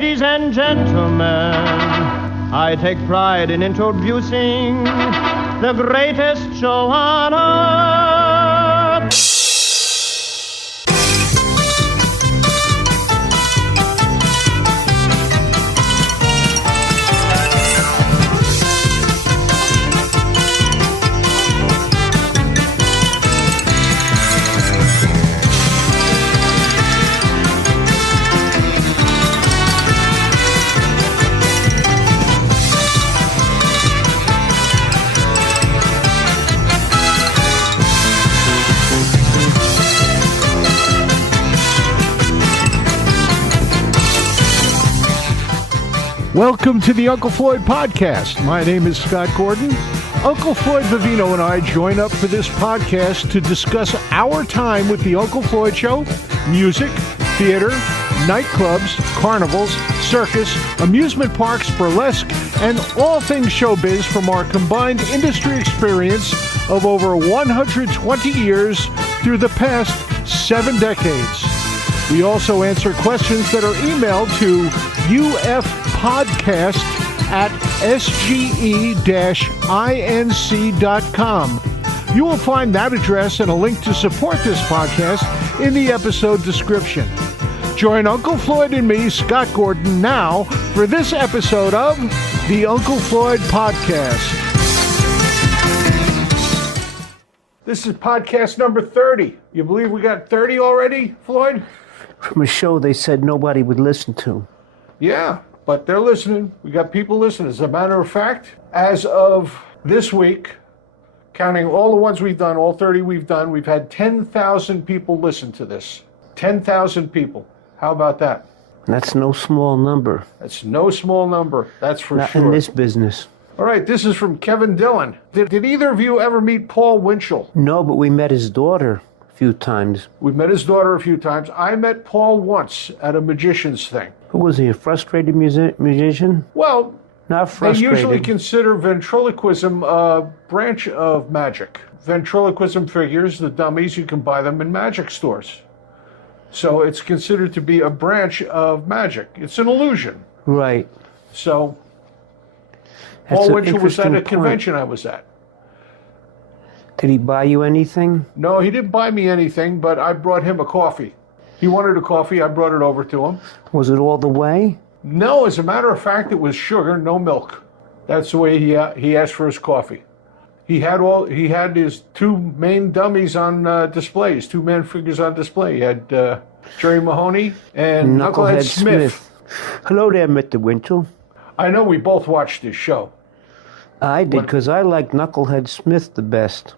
Ladies and gentlemen, I take pride in introducing the greatest show on earth. Welcome to the Uncle Floyd podcast. My name is Scott Gordon. Uncle Floyd Vivino and I join up for this podcast to discuss our time with the Uncle Floyd Show, music, theater, nightclubs, carnivals, circus, amusement parks, burlesque, and all things showbiz from our combined industry experience of over 120 years through the past 7 decades. We also answer questions that are emailed to ufpodcast@sge-inc.com. You will find that address and a link to support this podcast in the episode description. Join Uncle Floyd and me, Scott Gordon, now for this episode of the Uncle Floyd Podcast. This is podcast number 30. You believe we got 30 already, Floyd? From a show they said nobody would listen to. Yeah, but they're listening. We got people listening. As a matter of fact, as of this week, counting all the ones we've done, all 30 we've done, we've had 10,000 people listen to this. 10,000 people. How about that? That's no small number. That's no small number. That's for Not sure. Not in this business. All right, this is from Kevin Dillon. Did either of you ever meet Paul Winchell? No, but we met his daughter a few times. We've met his daughter a few times. I met Paul once at a magician's thing. Who was he, a frustrated musician? Well, not frustrated. They usually consider ventriloquism a branch of magic. Ventriloquism figures, the dummies, you can buy them in magic stores. So it's considered to be a branch of magic. It's an illusion. Right. So That's Paul Winchell was at a point. convention I was at. Did he buy you anything? No, he didn't buy me anything, but I brought him a coffee. He wanted a coffee. I brought it over to him. Was it all the way? No, as a matter of fact, it was sugar, no milk. That's the way he asked for his coffee. He had his two main dummies on display, his two man figures on display. He had Jerry Mahoney and Knucklehead Smith. Hello there, Mr. Winchell. I know we both watched his show. I did, because I like Knucklehead Smith the best.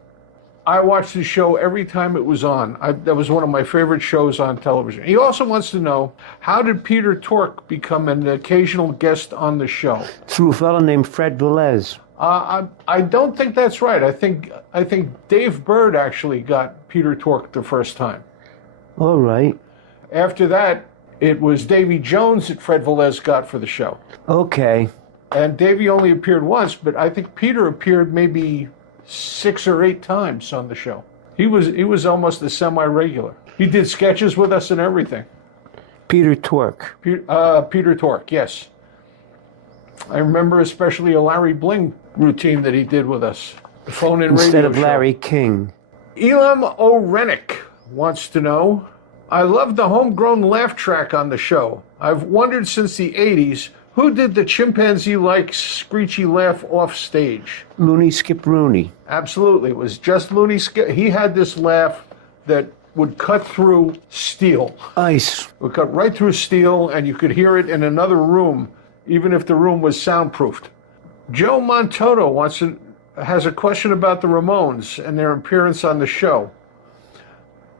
I watched his show every time it was on. That was one of my favorite shows on television. He also wants to know, how did Peter Tork become an occasional guest on the show? Through a fellow named Fred Velez. I don't think that's right. I think Dave Bird actually got Peter Tork the first time. All right. After that, it was Davy Jones that Fred Velez got for the show. Okay. And Davy only appeared once, but I think Peter appeared maybe 6 or 8 times on the show. He was almost a semi-regular. He did sketches with us and everything. Peter Tork. Peter Tork, yes. I remember especially a Larry Bling routine that he did with us. The phone-in radio show. Instead of Larry King. Elam O'Rennick wants to know, I love the homegrown laugh track on the show. I've wondered since the 80s, who did the chimpanzee-like screechy laugh off stage? Looney Skip Rooney. Absolutely. It was just Looney Skip. He had this laugh that would cut through steel. Ice. It would cut right through steel, and you could hear it in another room, even if the room was soundproofed. Joe Montoto has a question about the Ramones and their appearance on the show.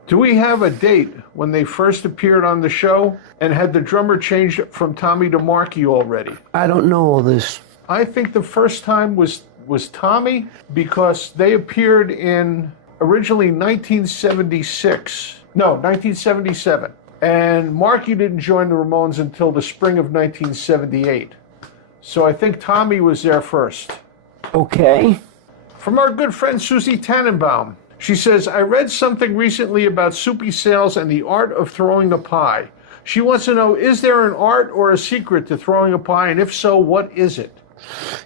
Do we have a date when they first appeared on the show, and had the drummer changed from Tommy to Marky already? I don't know all this. I think the first time was Tommy, because they appeared in originally 1976. No, 1977. And Marky didn't join the Ramones until the spring of 1978. So I think Tommy was there first. Okay. From our good friend Susie Tannenbaum. She says, I read something recently about soupy sales and the art of throwing a pie. She wants to know, is there an art or a secret to throwing a pie? And if so, what is it?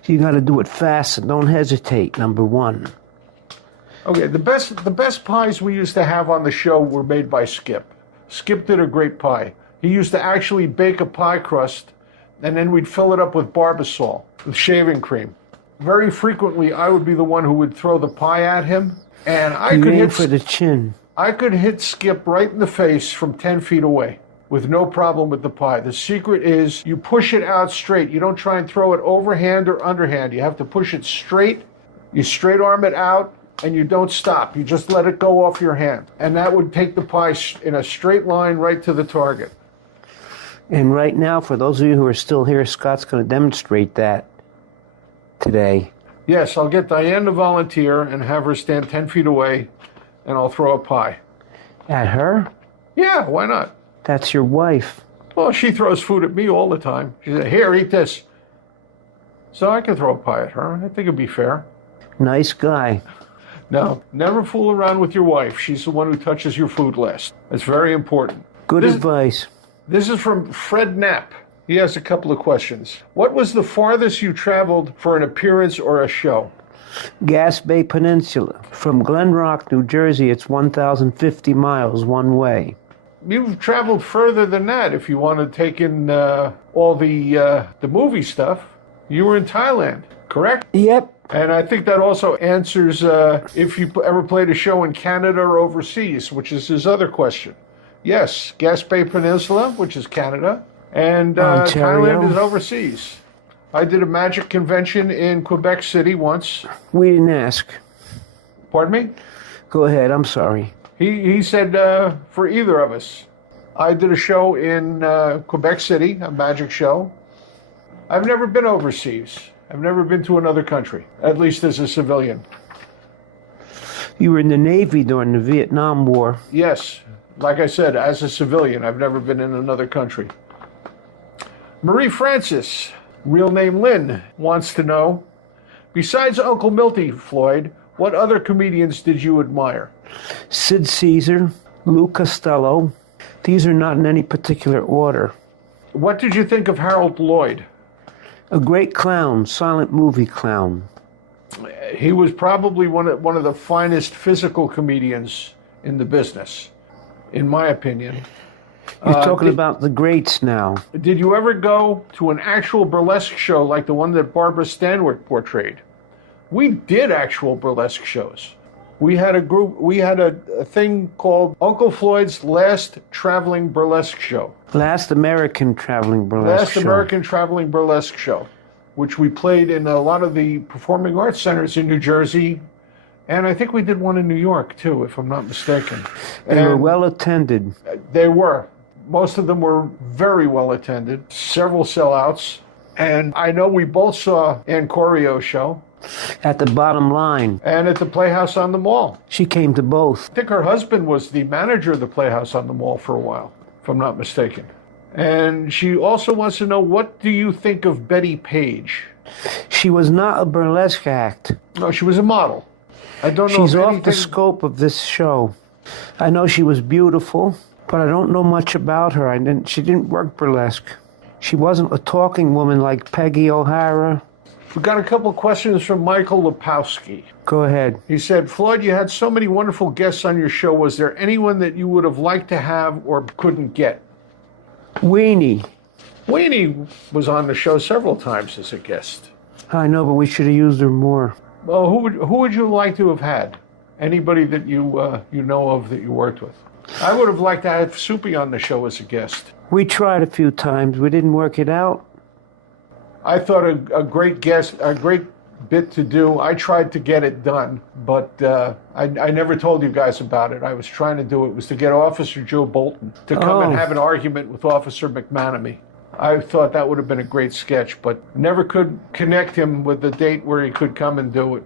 You got to do it fast and don't hesitate, number one. Okay, the best pies we used to have on the show were made by Skip. Skip did a great pie. He used to actually bake a pie crust, and then we'd fill it up with Barbasol, with shaving cream. Very frequently, I would be the one who would throw the pie at him, and I could hit for the chin. I could hit Skip right in the face from 10 feet away with no problem with the pie. The secret is you push it out straight. You don't try and throw it overhand or underhand. You have to push it straight. You straight arm it out, and you don't stop. You just let it go off your hand. And that would take the pie in a straight line right to the target. And right now, for those of you who are still here, Scott's going to demonstrate that today. Yes, I'll get Diane to volunteer and have her stand 10 feet away, and I'll throw a pie. At her? Yeah, why not? That's your wife. Well, she throws food at me all the time. She said, here, eat this. So I can throw a pie at her. I think it'd be fair. Nice guy. No, never fool around with your wife. She's the one who touches your food last. That's very important. Good advice. This is from Fred Knapp. He has a couple of questions. What was the farthest you traveled for an appearance or a show? Gas Bay Peninsula. From Glen Rock, New Jersey, it's 1,050 miles one way. You've traveled further than that if you want to take in all the movie stuff. You were in Thailand, correct? Yep. And I think that also answers if you ever played a show in Canada or overseas, which is his other question. Yes, Gas Bay Peninsula, which is Canada, and Thailand is overseas. I did a magic convention in Quebec City once. We didn't ask. Pardon me? Go ahead, I'm sorry. He said for either of us. I did a show in Quebec City, a magic show. I've never been overseas. I've never been to another country, at least as a civilian. You were in the Navy during the Vietnam War. Yes. Like I said, as a civilian, I've never been in another country. Marie Francis, real name Lynn, wants to know, besides Uncle Milty, Floyd, what other comedians did you admire? Sid Caesar, Lou Costello. These are not in any particular order. What did you think of Harold Lloyd? A great clown, silent movie clown. He was probably one of the finest physical comedians in the business, in my opinion. You're talking about the greats now. Did you ever go to an actual burlesque show like the one that Barbara Stanwyck portrayed? We did actual burlesque shows. We had a thing called Uncle Floyd's Last Traveling Burlesque Show. Last American Traveling Burlesque Show. Last American Traveling Burlesque Show, which we played in a lot of the performing arts centers in New Jersey, and I think we did one in New York, too, if I'm not mistaken. They were well attended. They were. Most of them were very well attended, several sellouts, and I know we both saw Ann Corio's show. At the Bottom Line. And at the Playhouse on the Mall. She came to both. I think her husband was the manager of the Playhouse on the Mall for a while, if I'm not mistaken. And she also wants to know, what do you think of Betty Page? She was not a burlesque act. No, she was a model. I don't know. She's off the scope of this show. I know she was beautiful, but I don't know much about her. She didn't work burlesque. She wasn't a talking woman like Peggy O'Hara. We've got a couple of questions from Michael Lepowski. Go ahead. He said, Floyd, you had so many wonderful guests on your show. Was there anyone that you would have liked to have or couldn't get? Weenie. Weenie was on the show several times as a guest. I know, but we should have used her more. Well, who would you like to have had? Anybody that you know of that you worked with? I would have liked to have Soupy on the show as a guest. We tried a few times. We didn't work it out. I thought a great bit to do. I tried to get it done, but I never told you guys about it. I was trying to do it. It was to get Officer Joe Bolton to come and have an argument with Officer McManamy. I thought that would have been a great sketch, but never could connect him with the date where he could come and do it.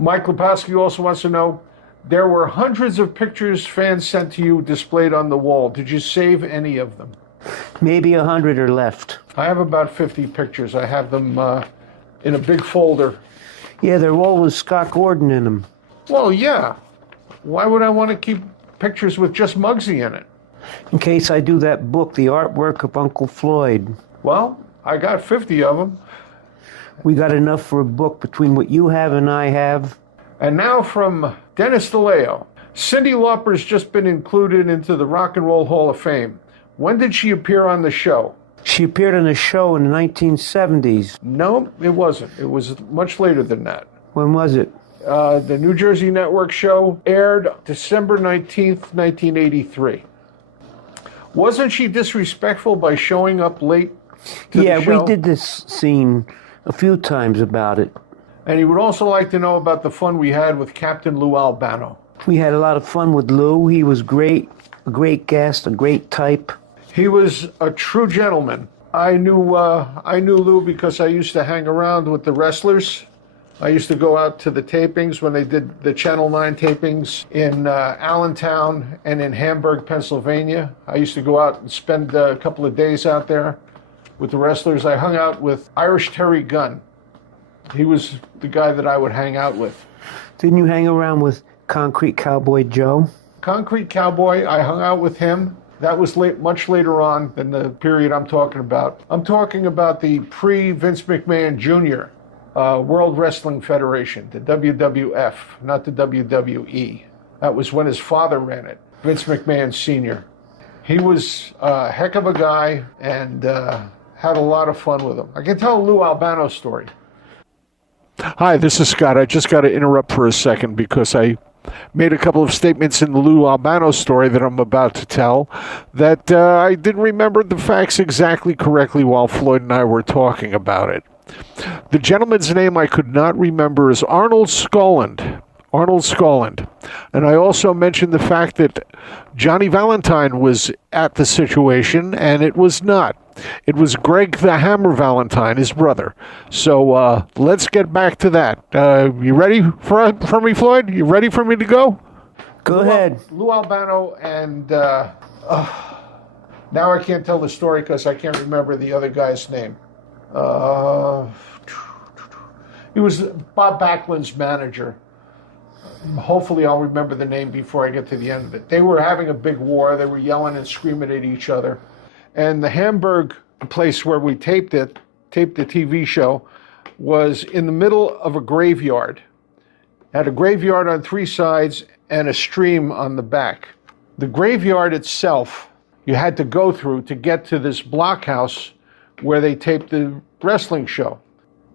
Mike Lepowski also wants to know, there were hundreds of pictures fans sent to you displayed on the wall. Did you save any of them? Maybe 100 are left. I have about 50 pictures. I have them in a big folder. Yeah, they're all with Scott Gordon in them. Well, yeah. Why would I want to keep pictures with just Muggsy in it? In case I do that book, The Artwork of Uncle Floyd. Well, I got 50 of them. We got enough for a book between what you have and I have. And now from Dennis DeLeo. Cyndi Lauper's just been included into the Rock and Roll Hall of Fame. When did she appear on the show? She appeared on a show in the 1970s. No, it wasn't. It was much later than that. When was it? The New Jersey Network show aired December 19th, 1983. Wasn't she disrespectful by showing up late to the show? We did this scene a few times about it. And he would also like to know about the fun we had with Captain Lou Albano. We had a lot of fun with Lou. He was great, a great guest, a great type. He was a true gentleman. I knew Lou because I used to hang around with the wrestlers. I used to go out to the tapings when they did the Channel 9 tapings in Allentown and in Hamburg, Pennsylvania. I used to go out and spend a couple of days out there with the wrestlers. I hung out with Irish Terry Gunn. He was the guy that I would hang out with. Didn't you hang around with Concrete Cowboy Joe? Concrete Cowboy, I hung out with him. That was much later on than the period I'm talking about. I'm talking about the pre-Vince McMahon Jr. World Wrestling Federation, the WWF, not the WWE. That was when his father ran it, Vince McMahon Sr. He was a heck of a guy and had a lot of fun with him. I can tell a Lou Albano story. Hi, this is Scott. I just got to interrupt for a second because I made a couple of statements in the Lou Albano story that I'm about to tell that I didn't remember the facts exactly correctly while Floyd and I were talking about it. The gentleman's name I could not remember is Arnold Skolland. And I also mentioned the fact that Johnny Valentine was at the situation, and it was not. It was Greg the Hammer Valentine, his brother. So let's get back to that. You ready for me, Floyd? You ready for me to go? Go ahead. Lou Albano and... now I can't tell the story because I can't remember the other guy's name. He was Bob Backlund's manager. Hopefully I'll remember the name before I get to the end of it. They were having a big war. They were yelling and screaming at each other. And the Hamburg place where we taped the TV show, was in the middle of a graveyard. It had a graveyard on three sides and a stream on the back. The graveyard itself, you had to go through to get to this blockhouse where they taped the wrestling show.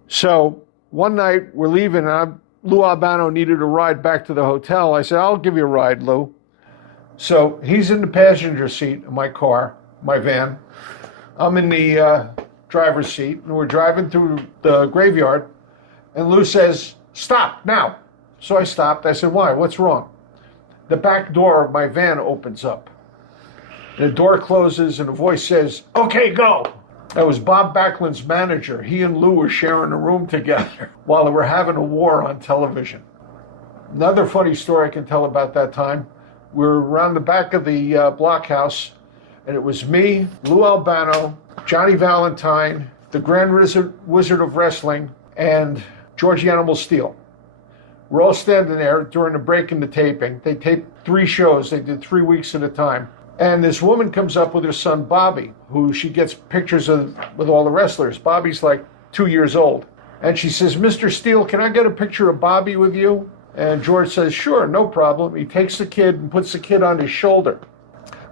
So one night we're leaving, and Lou Albano needed a ride back to the hotel. I said, I'll give you a ride, Lou. So he's in the passenger seat of my car, my van. I'm in the driver's seat, and we're driving through the graveyard, and Lou says, stop now. So I stopped. I said, why? What's wrong? The back door of my van opens up. The door closes, and a voice says, okay, go. That was Bob Backlund's manager. He and Lou were sharing a room together while they were having a war on television. Another funny story I can tell about that time, we were around the back of the blockhouse, and it was me, Lou Albano, Johnny Valentine, the Grand Wizard of Wrestling, and George the Animal Steele. We're all standing there during the break in the taping. They taped 3 shows. They did 3 weeks at a time. And this woman comes up with her son, Bobby, who she gets pictures of with all the wrestlers. Bobby's like 2 years old. And she says, Mr. Steele, can I get a picture of Bobby with you? And George says, sure, no problem. He takes the kid and puts the kid on his shoulder.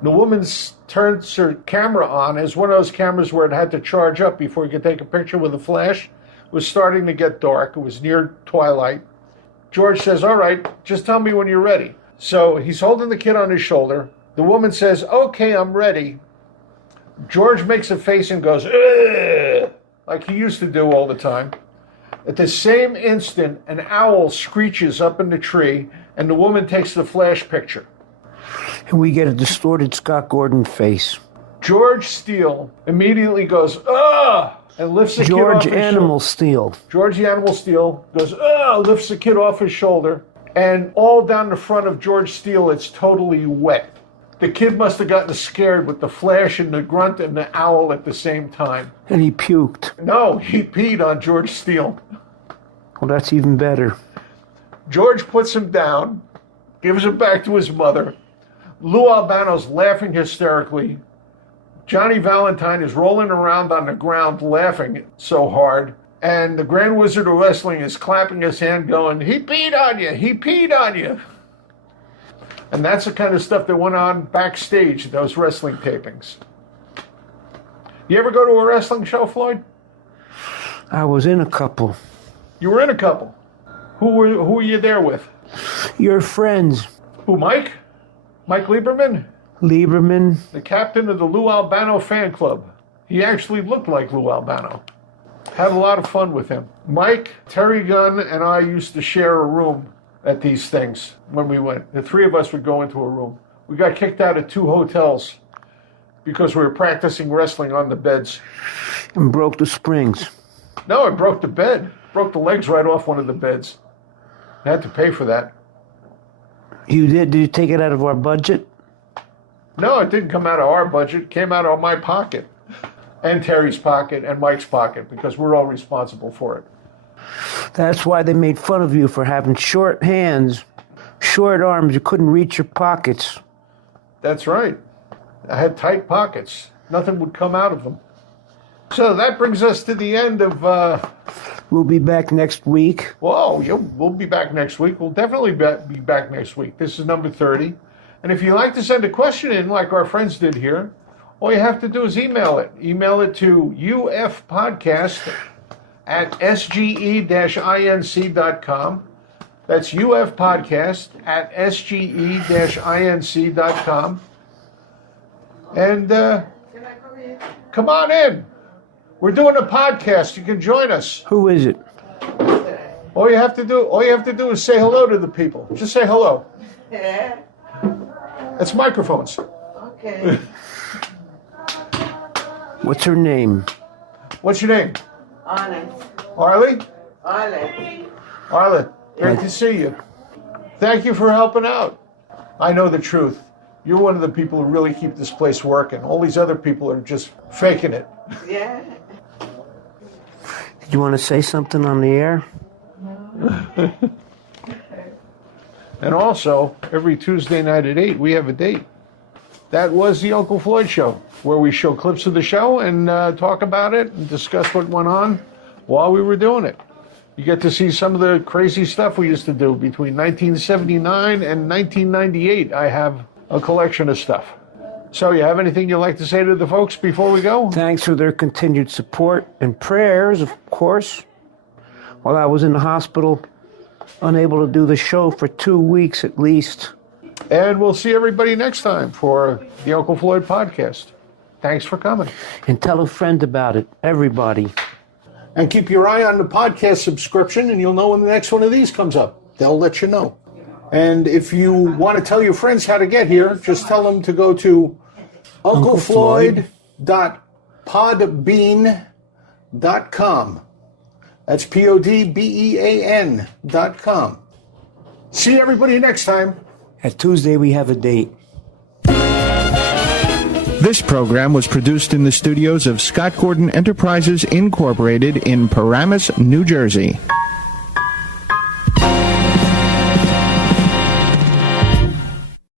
The woman turns her camera on. It's one of those cameras where it had to charge up before you could take a picture with a flash. It was starting to get dark. It was near twilight. George says, all right, just tell me when you're ready. So he's holding the kid on his shoulder. The woman says, okay, I'm ready. George makes a face and goes, ugh, like he used to do all the time. At the same instant, an owl screeches up in the tree, and the woman takes the flash picture. And we get a distorted Scott Gordon face. George Steele immediately goes, ugh, and lifts the kid off his shoulder. George the Animal Steele goes, ugh, lifts the kid off his shoulder, and all down the front of George Steele, it's totally wet. The kid must have gotten scared with the flash and the grunt and the owl at the same time. And he puked. No, he peed on George Steele. Well, that's even better. George puts him down, gives him back to his mother. Lou Albano's laughing hysterically. Johnny Valentine is rolling around on the ground laughing so hard. And the Grand Wizard of Wrestling is clapping his hand going, "He peed on you! He peed on you!" And that's the kind of stuff that went on backstage at those wrestling tapings. You ever go to a wrestling show, Floyd? I was in a couple. You were in a couple. Who were you there with? Your friends. Who, Mike? Mike Lieberman? Lieberman. The captain of the Lou Albano fan club. He actually looked like Lou Albano. Had a lot of fun with him. Mike, Terry Gunn, and I used to share a room at these things when we went. The three of us would go into a room. We got kicked out of 2 hotels because we were practicing wrestling on the beds. And broke the springs. No, I broke the bed. Broke the legs right off one of the beds. I had to pay for that. You did? Did you take it out of our budget? No, it didn't come out of our budget. It came out of my pocket. And Terry's pocket and Mike's pocket, because we're all responsible for it. That's why they made fun of you for having short hands, short arms. You couldn't reach your pockets. That's right. I had tight pockets. Nothing would come out of them. So that brings us to the end of... We'll be back next week. Whoa, we'll be back next week. We'll definitely be back next week. This is number 30. And if you'd like to send a question in like our friends did here, all you have to do is email it. Email it to ufpodcast@sge-inc.com. That's ufpodcast@sge-inc.com. And come on in. We're doing a podcast. You can join us. Who is it? All you have to do is say hello to the people. Just say hello. Yeah. That's microphones. Okay. What's her name? What's your name? Arlen. Arlie? Arlen. Arlie, great to see you. Thank you for helping out. I know the truth. You're one of the people who really keep this place working. All these other people are just faking it. Yeah. You want to say something on the air? And also, every Tuesday night at 8, we have a date. That was the Uncle Floyd Show, where we show clips of the show and talk about it and discuss what went on while we were doing it. You get to see some of the crazy stuff we used to do between 1979 and 1998. I have a collection of stuff. So you have anything you'd like to say to the folks before we go? Thanks for their continued support and prayers, of course. While I was in the hospital, unable to do the show for 2 weeks at least. And we'll see everybody next time for the Uncle Floyd podcast. Thanks for coming. And tell a friend about it, everybody. And keep your eye on the podcast subscription, and you'll know when the next one of these comes up. They'll let you know. And if you want to tell your friends how to get here, just tell them to go to unclefloyd.podbean.com. That's PODBEAN.com. See everybody next time. At Tuesday, we have a date. This program was produced in the studios of Scott Gordon Enterprises, Incorporated in Paramus, New Jersey.